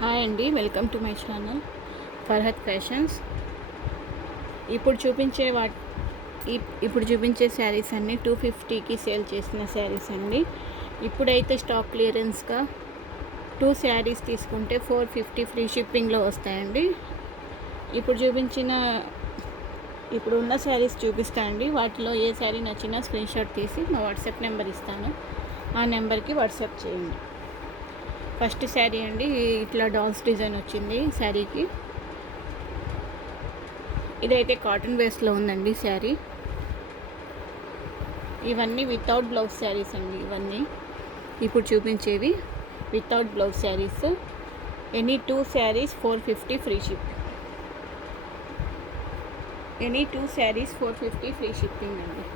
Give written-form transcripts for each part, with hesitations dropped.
Hi అండి, welcome to my channel Farhat fashions. ఇప్పుడు చూపించే శారీస్ అన్నీ 250కి సేల్ చేసిన శారీస్ అండి. ఇప్పుడైతే స్టాక్ క్లియరెన్స్గా 2 శారీస్ తీసుకుంటే 450 ఫ్రీ షిప్పింగ్లో వస్తాయండి. ఇప్పుడు ఉన్న శారీస్ చూపిస్తానండి. వాటిలో ఏ శారీ నచ్చినా స్క్రీన్ షాట్ తీసి మా వాట్సాప్ నెంబర్ ఇస్తాను, ఆ నెంబర్కి వాట్సాప్ చేయండి. ఫస్ట్ శారీ అండి, ఇట్లా డాల్స్ డిజైన్ వచ్చింది శారీకి. ఇదైతే కాటన్ బేస్లో ఉందండి శారీ. ఇవన్నీ వితౌట్ బ్లౌజ్ శారీస్ అండి. ఇవన్నీ ఇప్పుడు చూపించేవి without blouse saris. Any 2 saris 450 free ship. Any 2 saris 450 free shipping అండి.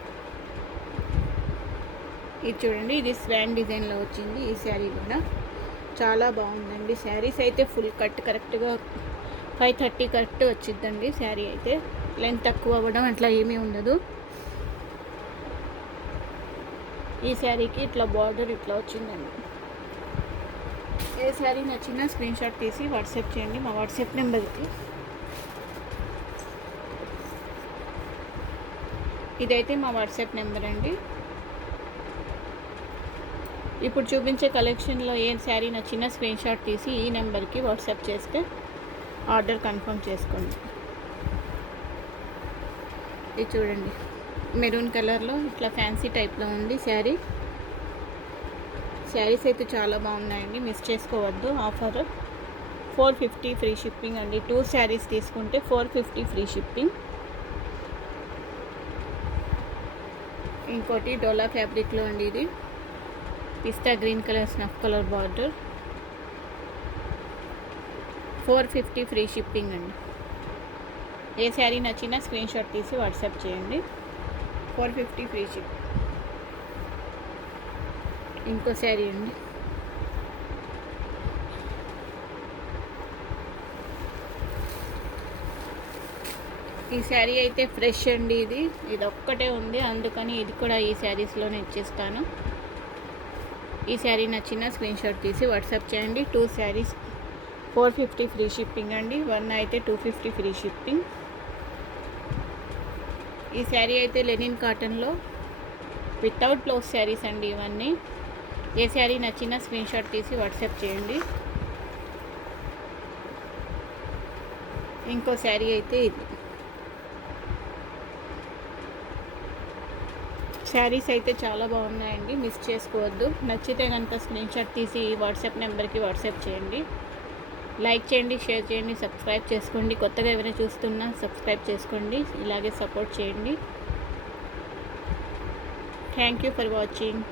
ఇది చూడండి, ఇది స్వాన్ డిజైన్లో వచ్చింది. ఈ శారీ కూడా చాలా బాగుందండి. శారీస్ అయితే ఫుల్ కట్ కరెక్ట్గా 530 కట్ వచ్చిందండి. శారీ అయితే లెంత్ తక్కువ అవ్వడం అట్లా ఏమీ ఉండదు. ఈ శారీకి ఇట్లా బార్డర్ ఇట్లా వచ్చిందండి. ఏ శారీ నచ్చినా స్క్రీన్ షాట్ తీసి వాట్సాప్ చేయండి మా వాట్సాప్ నెంబర్కి. ఇదైతే మా వాట్సాప్ నెంబర్ అండి. ఇప్పుడు చూపించే కలెక్షన్లో ఏ శారీ నచ్చినా స్క్రీన్ షాట్ తీసి ఈ నెంబర్కి వాట్సాప్ చేస్తే ఆర్డర్ కన్ఫర్మ్ చేసుకోండి. ఇది చూడండి, మెరూన్ కలర్లో ఇట్లా ఫ్యాన్సీ టైప్లో ఉంది శారీ. శారీస్ అయితే చాలా బాగున్నాయండి, మిస్ చేసుకోవద్దు. ఆఫర్ 450 ఫ్రీ షిప్పింగ్ అండి. 2 శారీస్ తీసుకుంటే 450 ఫ్రీ షిప్పింగ్. ఇంకోటి డోలా ఫ్యాబ్రిక్లో అండి. ఇది పిస్తా green colour snuff colour border. 450 free shipping అండి. ఏ శారీ నచ్చినా స్క్రీన్ షాట్ తీసి వాట్సాప్ చేయండి. 450 ఫ్రీ షిప్. ఇంకో శారీ అండి, ఈ శారీ అయితే ఫ్రెష్ అండి. ఇది ఒక్కటే ఉంది, అందుకని ఇది కూడా ఈ శారీస్లోనే ఇచ్చేస్తాను. ఈ శారీ నచ్చిన స్క్రీన్ షాట్ తీసి వాట్సాప్ చేయండి. 2 శారీస్ 450 ఫ్రీ షిప్పింగ్ అండి. 1 అయితే 250 ఫ్రీ షిప్పింగ్. ఈ శారీ అయితే లెనిన్ కాటన్లో వితౌట్ బ్లౌజ్ శారీస్ అండి ఇవన్నీ. ఏ శారీ నచ్చినా స్క్రీన్ షాట్ తీసి వాట్సాప్ చేయండి. ఇంకో శారీ అయితే ఇది. శారీస్ అయితే చాలా బాగున్నాయండి, మిస్ చేసుకోవద్దు. నచ్చితే కనుక స్క్రీన్ షాట్ తీసి వాట్సాప్ నెంబర్కి వాట్సాప్ చేయండి. లైక్ చేయండి, షేర్ చేయండి, సబ్స్క్రైబ్ చేసుకోండి. కొత్తగా ఎవరైనా చూస్తున్నా సబ్స్క్రైబ్ చేసుకోండి. ఇలాగే సపోర్ట్ చేయండి. Thank you for watching.